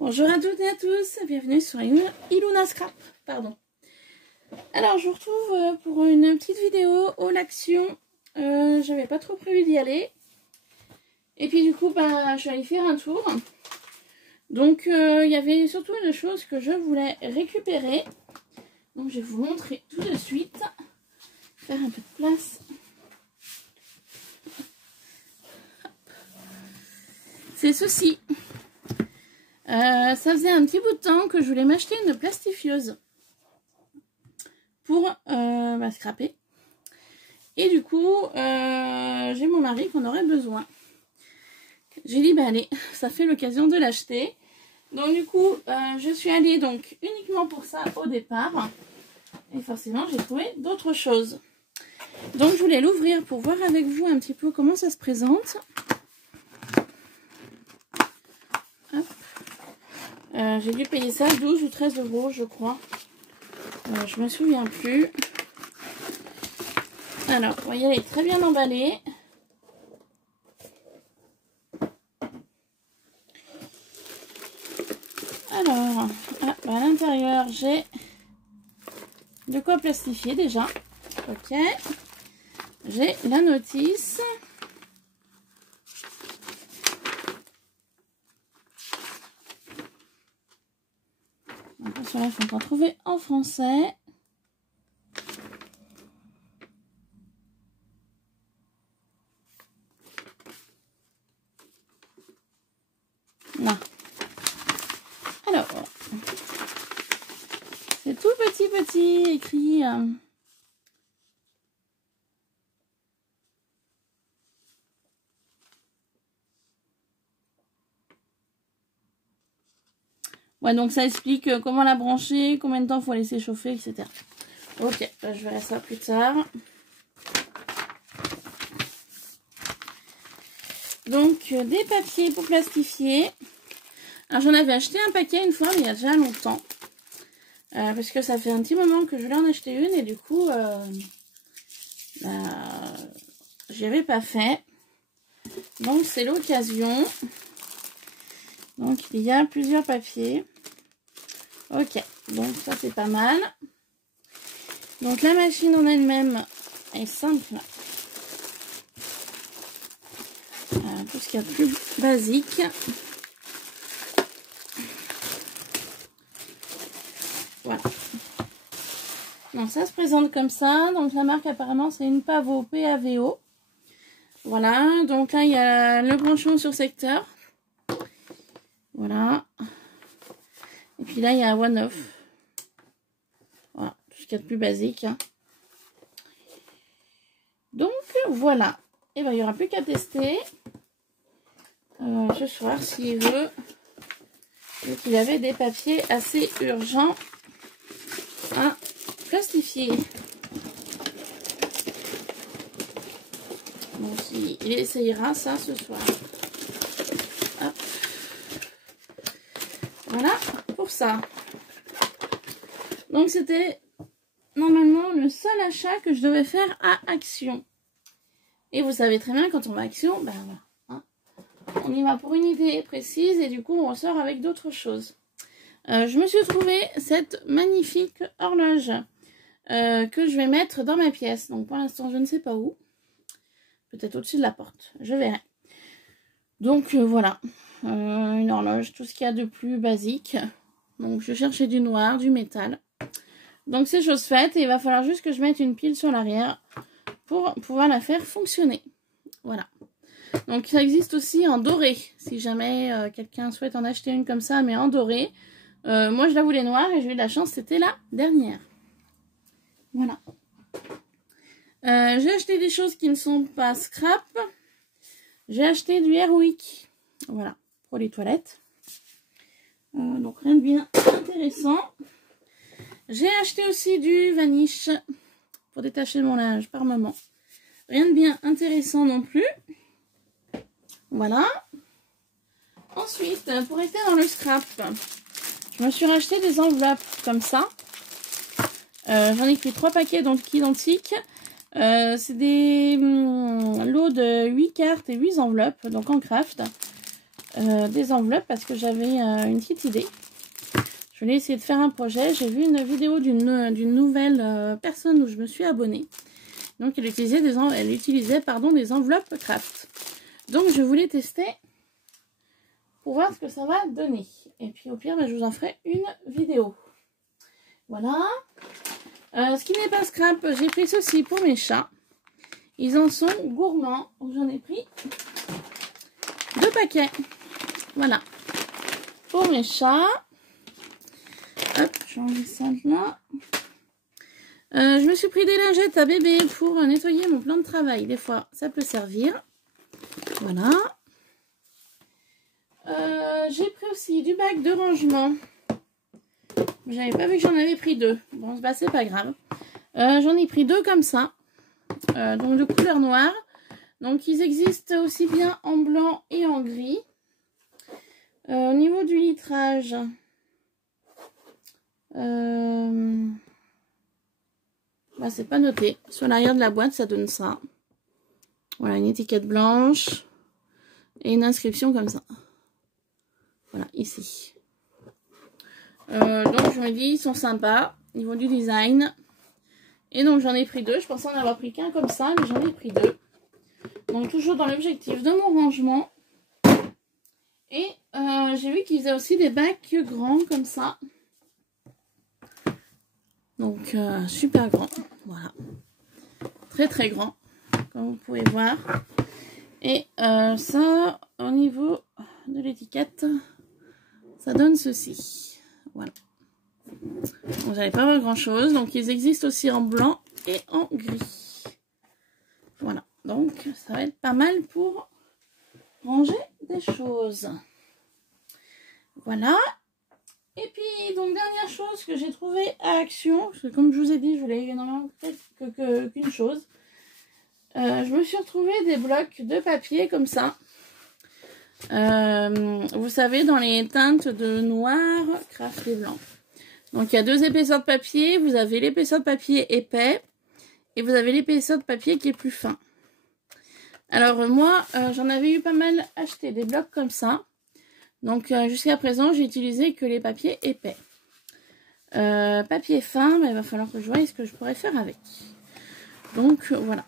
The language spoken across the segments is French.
Bonjour à toutes et à tous, bienvenue sur Iluna Scrap, pardon. Alors je vous retrouve pour une petite vidéo haul action. J'avais pas trop prévu d'y aller. Et puis du coup, je suis allée faire un tour. Donc il y avait surtout une chose que je voulais récupérer. Donc je vais vous montrer tout de suite. Faire un peu de place. C'est ceci. Ça faisait un petit bout de temps que je voulais m'acheter une plastifieuse pour scraper. Et du coup, j'ai mon mari qu'on aurait besoin. J'ai dit, allez, ça fait l'occasion de l'acheter. Donc du coup, je suis allée donc uniquement pour ça au départ. Et forcément, j'ai trouvé d'autres choses. Donc je voulais l'ouvrir pour voir avec vous un petit peu comment ça se présente. J'ai dû payer ça 12 ou 13 euros, je crois. Je me souviens plus. Alors, vous voyez, elle est très bien emballée. Alors, à l'intérieur, j'ai de quoi plastifier déjà. Ok. J'ai la notice. Attention, il faut en trouver en français. Là. Alors, c'est tout petit écrit. Ouais, donc ça explique comment la brancher, combien de temps il faut laisser chauffer, etc. Ok, je verrai ça plus tard. Donc, des papiers pour plastifier. Alors, j'en avais acheté un paquet une fois, mais il y a déjà longtemps. Parce que ça fait un petit moment que je voulais en acheter une et du coup, j'y avais pas fait. Donc, c'est l'occasion. Donc, il y a plusieurs papiers. Ok, donc ça c'est pas mal. Donc, la machine en elle-même est simple. Tout ce qu'il y a de plus basique. Voilà. Donc, ça se présente comme ça. Donc, la marque apparemment c'est une Pavo PAVO. Voilà, donc là il y a le branchement sur secteur. Voilà. Et puis là, il y a one-off. Voilà, tout ce qu'il y a de plus basique. Donc, voilà. Et il n'y aura plus qu'à tester ce soir s'il veut. Vu qu'il avait des papiers assez urgents à plastifier. Donc, il essayera ça ce soir. Hop. Voilà pour ça. Donc c'était normalement le seul achat que je devais faire à Action. Et vous savez très bien, quand on va à Action, voilà, hein, on y va pour une idée précise et du coup on ressort avec d'autres choses. Je me suis trouvé cette magnifique horloge que je vais mettre dans ma pièce. Donc pour l'instant je ne sais pas où. Peut-être au-dessus de la porte, je verrai. Donc voilà. Une horloge, tout ce qu'il y a de plus basique. Donc je cherchais du noir, du métal. Donc c'est chose faite et il va falloir juste que je mette une pile sur l'arrière pour pouvoir la faire fonctionner. Voilà. Donc ça existe aussi en doré, si jamais quelqu'un souhaite en acheter une comme ça, mais en doré. Moi je la voulais noire et j'ai eu de la chance, c'était la dernière. Voilà. J'ai acheté des choses qui ne sont pas scrap. J'ai acheté du Airwick. Voilà. Pour les toilettes. Donc rien de bien intéressant. J'ai acheté aussi du Vanish pour détacher mon linge par moment. Rien de bien intéressant non plus. Voilà. Ensuite, pour rester dans le scrap, je me suis racheté des enveloppes comme ça. J'en ai pris 3 paquets donc identiques. C'est des lots de 8 cartes et 8 enveloppes, donc en craft. des enveloppes parce que j'avais une petite idée. Je voulais essayer de faire un projet. J'ai vu une vidéo d'une nouvelle personne où je me suis abonnée. Donc elle utilisait des enveloppes craft. Donc je voulais tester pour voir ce que ça va donner. Et puis au pire, je vous en ferai une vidéo. Voilà. Ce qui n'est pas scrap, j'ai pris ceci pour mes chats. Ils en sont gourmands. J'en ai pris 2 paquets. Voilà. Pour mes chats. Hop, changer ça de là. Je me suis pris des lingettes à bébé pour nettoyer mon plan de travail. Des fois, ça peut servir. Voilà. J'ai pris aussi du bac de rangement. J'avais pas vu que j'en avais pris 2. Bon, bah, c'est pas grave. J'en ai pris 2 comme ça. Donc de couleur noire. Donc ils existent aussi bien en blanc et en gris. Au niveau du litrage, bah, c'est pas noté. Sur l'arrière de la boîte, ça donne ça. Voilà, une étiquette blanche et une inscription comme ça. Voilà, ici. Donc je me dis, ils sont sympas. Au niveau du design. Et donc j'en ai pris 2. Je pensais en avoir pris qu'un comme ça, mais j'en ai pris 2. Donc toujours dans l'objectif de mon rangement. Et j'ai vu qu'ils faisaient aussi des bacs grands comme ça. Donc super grand. Voilà. Très très grand. Comme vous pouvez voir. Et ça, au niveau de l'étiquette, ça donne ceci. Voilà. Vous n'allez pas voir grand chose. Donc ils existent aussi en blanc et en gris. Voilà. Donc ça va être pas mal pour ranger des choses. Voilà. Et puis donc dernière chose que j'ai trouvé à Action, parce que comme je vous ai dit, je voulais énormément qu'une chose. Je me suis retrouvée des blocs de papier comme ça. Vous savez, dans les teintes de noir, craft et blanc. Donc il y a 2 épaisseurs de papier. Vous avez l'épaisseur de papier épais et vous avez l'épaisseur de papier qui est plus fin. Alors moi, j'en avais eu pas mal acheté des blocs comme ça. Donc jusqu'à présent, j'ai utilisé que les papiers épais. Papier fin, il va falloir que je voie ce que je pourrais faire avec. Donc voilà.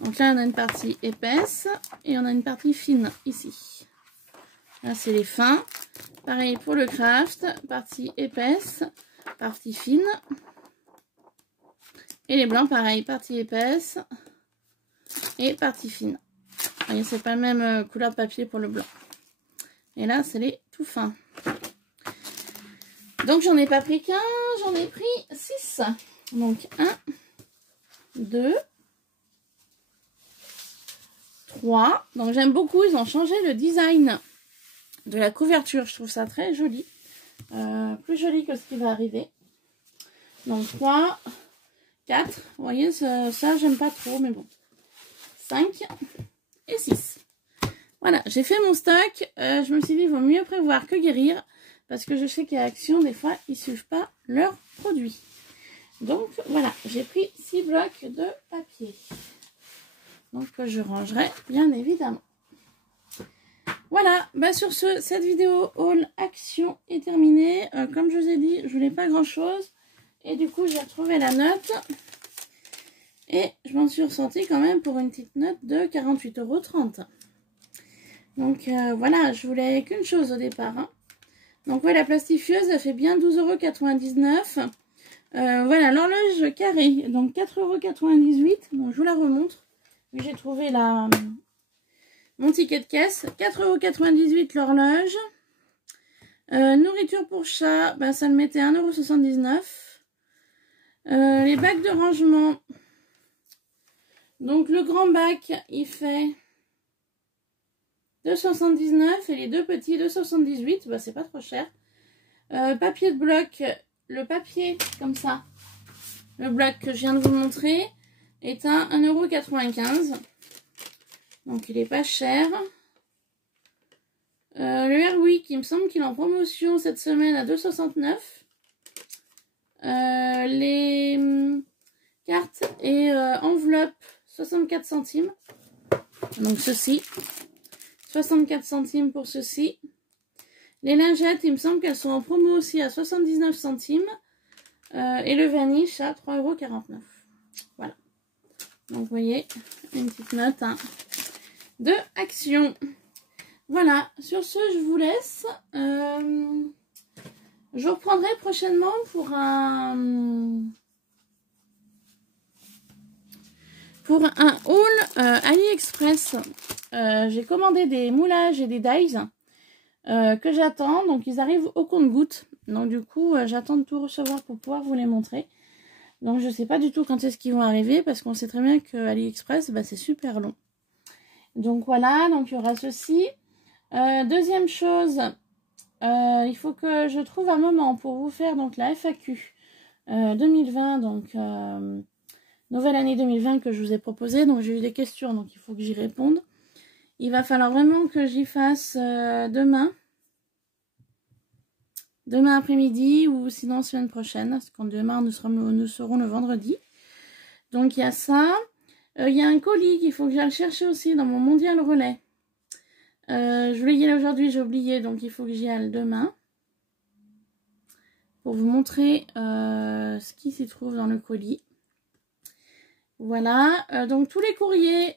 Donc là, on a une partie épaisse et on a une partie fine ici. Là, c'est les fins. Pareil pour le craft, partie épaisse, partie fine. Et les blancs, pareil, partie épaisse et partie fine. Vous voyez, c'est pas la même couleur de papier pour le blanc. Et là, c'est les tout fins. Donc, j'en ai pas pris qu'un, j'en ai pris 6. Donc, 1, 2, 3. Donc, j'aime beaucoup, ils ont changé le design de la couverture. Je trouve ça très joli. Plus joli que ce qui va arriver. Donc, 3, 4. Vous voyez, ça j'aime pas trop, mais bon. 5 et 6. Voilà, j'ai fait mon stock. Je me suis dit, il vaut mieux prévoir que guérir. Parce que je sais qu'à Action, des fois, ils ne suivent pas leurs produits. Donc, voilà, j'ai pris 6 blocs de papier. Donc, que je rangerai, bien évidemment. Voilà, bah sur ce, cette vidéo haul Action est terminée. Comme je vous ai dit, je voulais pas grand-chose. Et du coup, j'ai retrouvé la note. Et je m'en suis ressentie quand même pour une petite note de 48,30 €. Donc, voilà, je voulais qu'une chose au départ, hein. Donc, ouais, la plastifieuse, elle fait bien 12,99 €. Voilà, l'horloge carrée, donc 4,98 €. Donc, je vous la remontre. J'ai trouvé mon ticket de caisse. 4,98 € l'horloge. Nourriture pour chat, bah, ça me mettait 1,79 €. Les bacs de rangement. Donc, le grand bac, il fait 2,79 € et les deux petits 2,78 €. Bah, c'est pas trop cher. Papier de bloc, le papier comme ça, le bloc que je viens de vous montrer, est à 1,95 €. Donc il est pas cher. Le Airwick, il me semble qu'il est en promotion cette semaine à 2,69 €. Les cartes et enveloppes, 64 centimes. Donc ceci. 64 centimes pour ceci. Les lingettes, il me semble qu'elles sont en promo aussi à 79 centimes. Et le vanish à 3,49 €. Voilà. Donc, vous voyez, une petite note hein, de Action. Voilà. Sur ce, je vous laisse. Je reprendrai prochainement pour un haul AliExpress. J'ai commandé des moulages et des dies que j'attends. Donc, ils arrivent au compte-gouttes. Donc, du coup, j'attends de tout recevoir pour pouvoir vous les montrer. Donc, je ne sais pas du tout quand est-ce qu'ils vont arriver parce qu'on sait très bien que AliExpress, bah, c'est super long. Donc, voilà. Donc, il y aura ceci. Deuxième chose, il faut que je trouve un moment pour vous faire donc la FAQ 2020. Donc, nouvelle année 2020 que je vous ai proposé. Donc, j'ai eu des questions. Donc, il faut que j'y réponde. Il va falloir vraiment que j'y fasse demain. Demain après-midi ou sinon semaine prochaine. Parce que demain, nous serons le vendredi. Donc, il y a ça. Il y a un colis qu'il faut que j'aille chercher aussi dans mon mondial relais. Je voulais y aller aujourd'hui, j'ai oublié. Donc, il faut que j'y aille demain. Pour vous montrer ce qui s'y trouve dans le colis. Voilà. Donc, tous les courriers,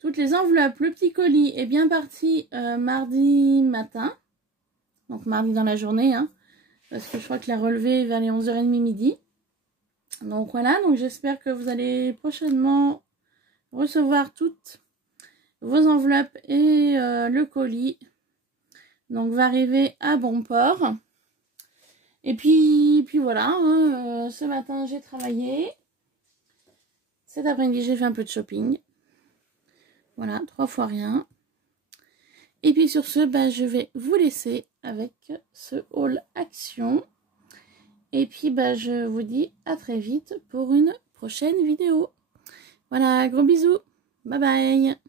toutes les enveloppes, le petit colis est bien parti mardi matin. Donc, mardi dans la journée, hein. Parce que je crois que la relevée vers les 11h30 midi. Donc voilà, donc j'espère que vous allez prochainement recevoir toutes vos enveloppes et le colis. Donc va arriver à bon port. Et puis voilà, hein, ce matin j'ai travaillé. Cet après-midi j'ai fait un peu de shopping. Voilà, 3 fois rien. Et puis sur ce, bah, je vais vous laisser avec ce haul Action. Et puis bah, je vous dis à très vite pour une prochaine vidéo. Voilà, gros bisous. Bye bye.